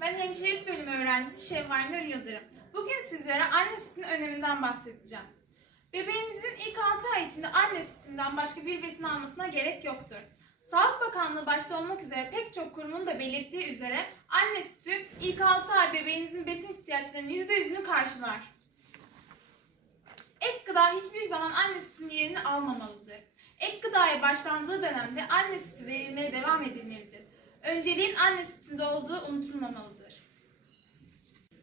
ben hemşirelik bölümü öğrencisi Şevval Nur Yıldırım. Bugün sizlere anne sütünün öneminden bahsedeceğim. Bebeğinizin ilk 6 ay içinde anne sütünden başka bir besin almasına gerek yoktur. Sağlık Bakanlığı başta olmak üzere pek çok kurumun da belirttiği üzere anne sütü ilk 6 ay bebeğinizin besin ihtiyaçlarının %100'ünü karşılar. Ek gıda hiçbir zaman anne sütünün yerini almamalıdır. Ek gıdaya başlandığı dönemde anne sütü verilmeye devam edilmelidir. Önceliğin anne sütünde olduğu unutulmamalıdır.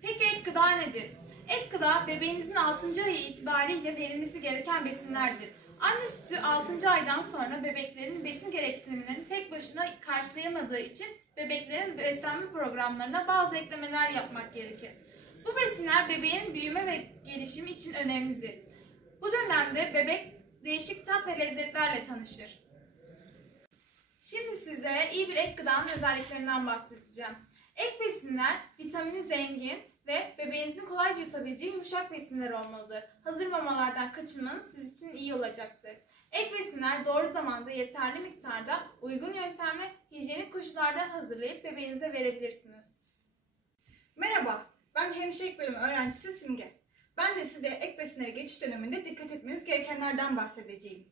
Peki ek gıda nedir? Ek gıda bebeğinizin 6. ayı itibariyle verilmesi gereken besinlerdir. Anne sütü 6. aydan sonra bebeklerin besin gereksinimlerini tek başına karşılayamadığı için bebeklerin beslenme programlarına bazı eklemeler yapmak gerekir. Bu besinler bebeğin büyüme ve gelişimi için önemlidir. Bu dönemde bebek değişik tat ve lezzetlerle tanışır. Şimdi sizlere iyi bir ek gıdanın özelliklerinden bahsedeceğim. Ek besinler vitamini zengin ve bebeğinizin kolayca yutabileceği yumuşak besinler olmalıdır. Hazır mamalardan kaçınmanız siz için iyi olacaktır. Ek besinler doğru zamanda yeterli miktarda uygun yöntemle hijyenik koşullardan hazırlayıp bebeğinize verebilirsiniz. Merhaba, ben hemşirelik bölümü öğrencisi Simge. Ben de size ek besinlere geçiş döneminde dikkat etmeniz gerekenlerden bahsedeceğim.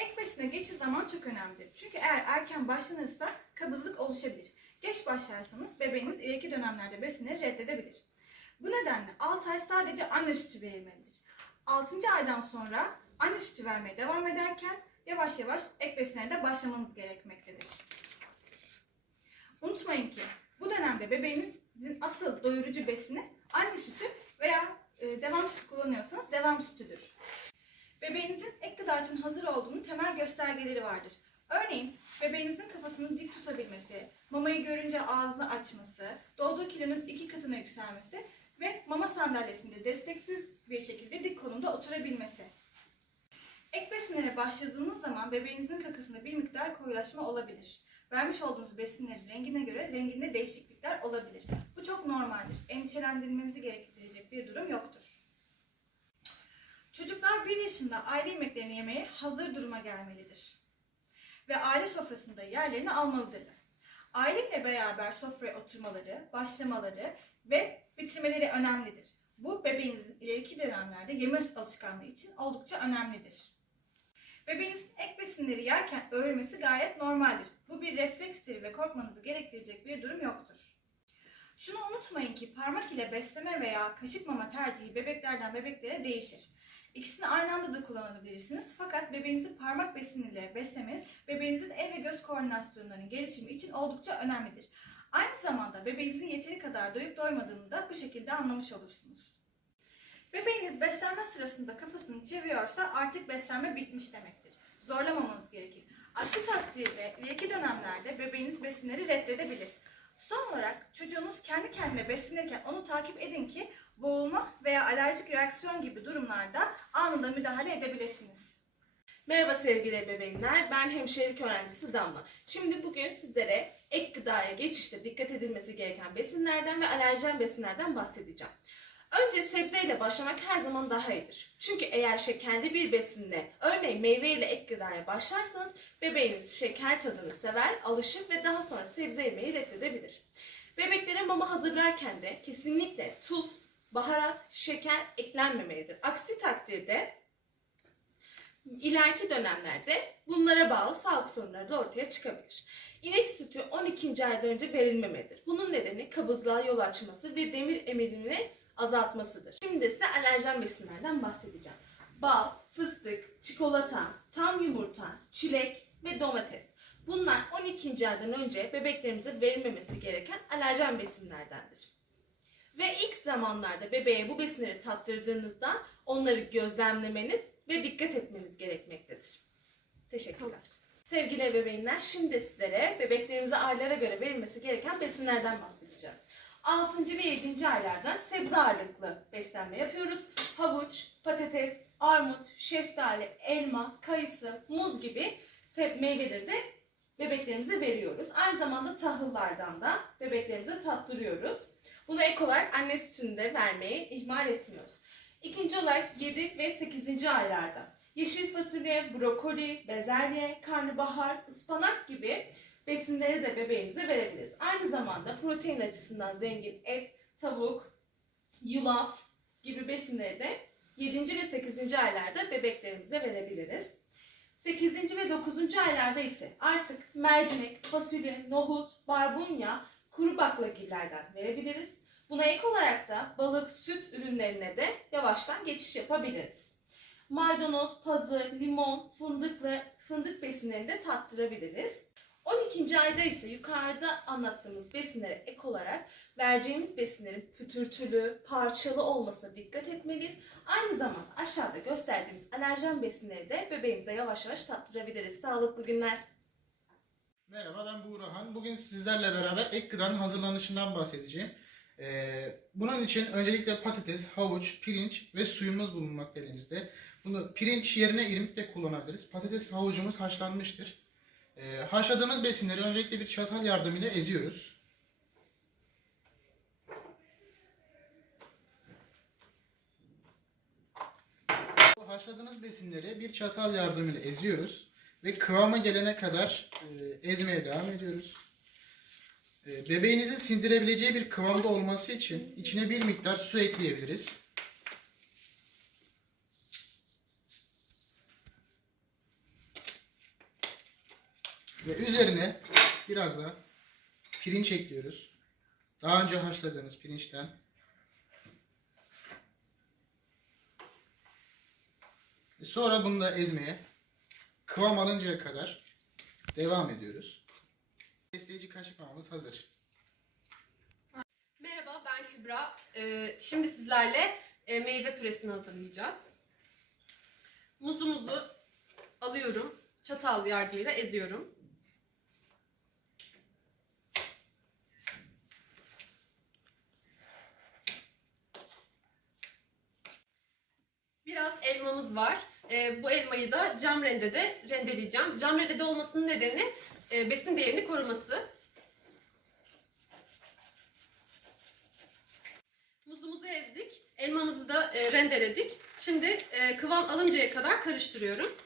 Ek besine geçiş zaman çok önemlidir. Çünkü eğer erken başlanırsa kabızlık oluşabilir. Geç başlarsanız bebeğiniz ileriki dönemlerde besinleri reddedebilir. Bu nedenle 6 ay sadece anne sütü verilmelidir. 6. aydan sonra anne sütü vermeye devam ederken yavaş yavaş ek besinlere de başlamanız gerekmektedir. Unutmayın ki bu dönemde bebeğinizin asıl doyurucu besini anne sütü veya e, devam sütü kullanıyorsanız devam sütüdür. Bebeğinizin ek gıda için hazır olduğunun temel göstergeleri vardır. Örneğin bebeğinizin kafasını dik tutabilmesi, mamayı görünce ağzını açması, doğduğu kilonun iki katına yükselmesi ve mama sandalyesinde desteksiz bir şekilde dik konumda oturabilmesi. Ek besinlere başladığınız zaman bebeğinizin kakasında bir miktar koyulaşma olabilir. Vermiş olduğunuz besinlerin rengine göre renginde değişiklikler olabilir. Bu çok normaldir. Endişelendirmenizi gerektirecek bir durum yoktur. Çocuklar 1 yaşında aile yemeklerini yemeye hazır duruma gelmelidir. Ve aile sofrasında yerlerini almalıdırlar. Aileyle beraber sofraya oturmaları, başlamaları ve bitirmeleri önemlidir. Bu bebeğinizin ileriki dönemlerde yeme alışkanlığı için oldukça önemlidir. Bebeğinizin ek besinleri yerken öğrenmesi gayet normaldir. Bu bir reflekstir ve korkmanızı gerektirecek bir durum yoktur. Şunu unutmayın ki parmak ile besleme veya kaşık mama tercihi bebeklerden bebeklere değişir. İkisini aynı anda da kullanabilirsiniz fakat bebeğinizi parmak besiniyle beslemeniz bebeğinizin el ve göz koordinasyonlarının gelişimi için oldukça önemlidir. Aynı zamanda bebeğinizin yeteri kadar doyup doymadığını da bu şekilde anlamış olursunuz. Bebeğiniz beslenme sırasında kafasını çeviriyorsa artık beslenme bitmiş demektir. Zorlamamanız gerekir. Aksi takdirde ileriki dönemlerde bebeğiniz besinleri reddedebilir. Son olarak çocuğunuz kendi kendine beslenirken onu takip edin ki boğulma veya alerjik reaksiyon gibi durumlarda anında müdahale edebilirsiniz. Merhaba sevgili ebeveynler, ben hemşirelik öğrencisi Damla. Şimdi bugün sizlere ek gıdaya geçişte dikkat edilmesi gereken besinlerden ve alerjen besinlerden bahsedeceğim. Önce sebzeyle başlamak her zaman daha iyidir. Çünkü eğer şekerli bir besinle, örneğin meyve ile ek gıdaya başlarsanız bebeğiniz şeker tadını sever, alışır ve daha sonra sebze yemeyi reddedebilir. Bebeklere mama hazırlarken de kesinlikle tuz, baharat, şeker eklenmemelidir. Aksi takdirde ileriki dönemlerde bunlara bağlı sağlık sorunları da ortaya çıkabilir. İnek sütü 12. ayda önce verilmemelidir. Bunun nedeni kabızlığa yol açması ve demir emilimini azaltmasıdır. Şimdi size alerjen besinlerden bahsedeceğim. Bal, fıstık, çikolata, tam yumurta, çilek ve domates. Bunlar 12. aydan önce bebeklerimize verilmemesi gereken alerjen besinlerdendir. Ve ilk zamanlarda bebeğe bu besinleri tattırdığınızda onları gözlemlemeniz ve dikkat etmeniz gerekmektedir. Teşekkürler. Sevgili ebeveynler, şimdi sizlere bebeklerimize aylara göre verilmesi gereken besinlerden bahsedeceğim. 6. ve 7. aylarda sebze ağırlıklı beslenme yapıyoruz. Havuç, patates, armut, şeftali, elma, kayısı, muz gibi meyveleri de bebeklerimize veriyoruz. Aynı zamanda tahıllardan da bebeklerimize tattırıyoruz. Bunu ek olarak anne sütünde vermeyi ihmal etmiyoruz. İkinci olarak 7 ve 8. aylarda yeşil fasulye, brokoli, bezelye, karnabahar, ıspanak gibi besinleri de bebeğimize verebiliriz. Aynı zamanda protein açısından zengin et, tavuk, yulaf gibi besinleri de 7. ve 8. aylarda bebeklerimize verebiliriz. 8. ve 9. aylarda ise artık mercimek, fasulye, nohut, barbunya, kuru baklagillerden verebiliriz. Buna ek olarak da balık, süt ürünlerine de yavaştan geçiş yapabiliriz. Maydanoz, pazı, limon, fındık ve fındık besinlerini de tattırabiliriz. 12. ayda ise yukarıda anlattığımız besinlere ek olarak vereceğimiz besinlerin pütürtülü, parçalı olmasına dikkat etmeliyiz. Aynı zamanda aşağıda gösterdiğimiz alerjen besinleri de bebeğimize yavaş yavaş tattırabiliriz. Sağlıklı günler. Merhaba ben Buğrahan. Bugün sizlerle beraber ek gıdanın hazırlanışından bahsedeceğim. Ee, bunun için öncelikle patates, havuç, pirinç ve suyumuz bulunmakta elimizde. Bunu pirinç yerine irmik de kullanabiliriz. Patates ve havucumuz haşlanmıştır. Ee, haşladığımız besinleri öncelikle bir çatal yardımıyla eziyoruz. Haşladığımız besinleri bir çatal yardımıyla eziyoruz ve kıvama gelene kadar e, ezmeye devam ediyoruz. E, bebeğinizin sindirebileceği bir kıvamda olması için içine bir miktar su ekleyebiliriz. Ve üzerine biraz da pirinç ekliyoruz. Daha önce haşladığımız pirinçten. Sonra bunu da ezmeye kıvam alıncaya kadar devam ediyoruz. Besleyici kaşık mavımız hazır. Merhaba ben Kübra. Ee, şimdi sizlerle e, meyve püresini hazırlayacağız. Muzumuzu alıyorum. Çatal yardımıyla eziyorum. Biraz elmamız var. Ee, bu elmayı da cam rendede rendeleyeceğim. Cam rendede olmasının nedeni e, besin değerini koruması. Muzumuzu ezdik. Elmamızı da e, rendeledik. Şimdi e, kıvam alıncaya kadar karıştırıyorum.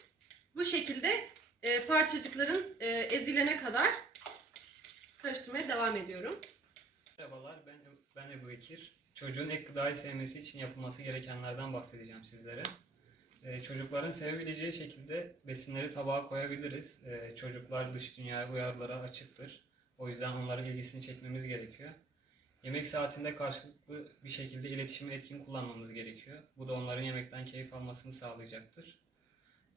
Bu şekilde e, parçacıkların e, ezilene kadar karıştırmaya devam ediyorum. Merhabalar, ben, ben Ebu Bekir. Çocuğun ek gıdayı sevmesi için yapılması gerekenlerden bahsedeceğim sizlere. Ee, çocukların sevebileceği şekilde besinleri tabağa koyabiliriz. Ee, çocuklar dış dünyaya uyarılara açıktır. O yüzden onların ilgisini çekmemiz gerekiyor. Yemek saatinde karşılıklı bir şekilde iletişimi etkin kullanmamız gerekiyor. Bu da onların yemekten keyif almasını sağlayacaktır.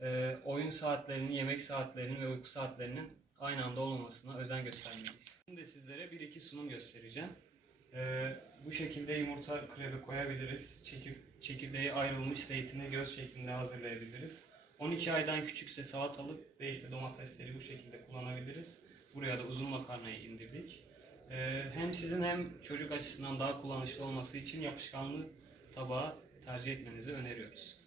Ee, oyun saatlerinin, yemek saatlerinin ve uyku saatlerinin aynı anda olmamasına özen göstermeliyiz. Şimdi sizlere bir iki sunum göstereceğim. Ee, bu şekilde yumurta krebi koyabiliriz. Çekir, çekirdeği ayrılmış zeytini göz şeklinde hazırlayabiliriz. 12 aydan küçükse salatalık değilse domatesleri bu şekilde kullanabiliriz. Buraya da uzun makarnayı indirdik. Ee, hem sizin hem çocuk açısından daha kullanışlı olması için yapışkanlı tabağı tercih etmenizi öneriyoruz.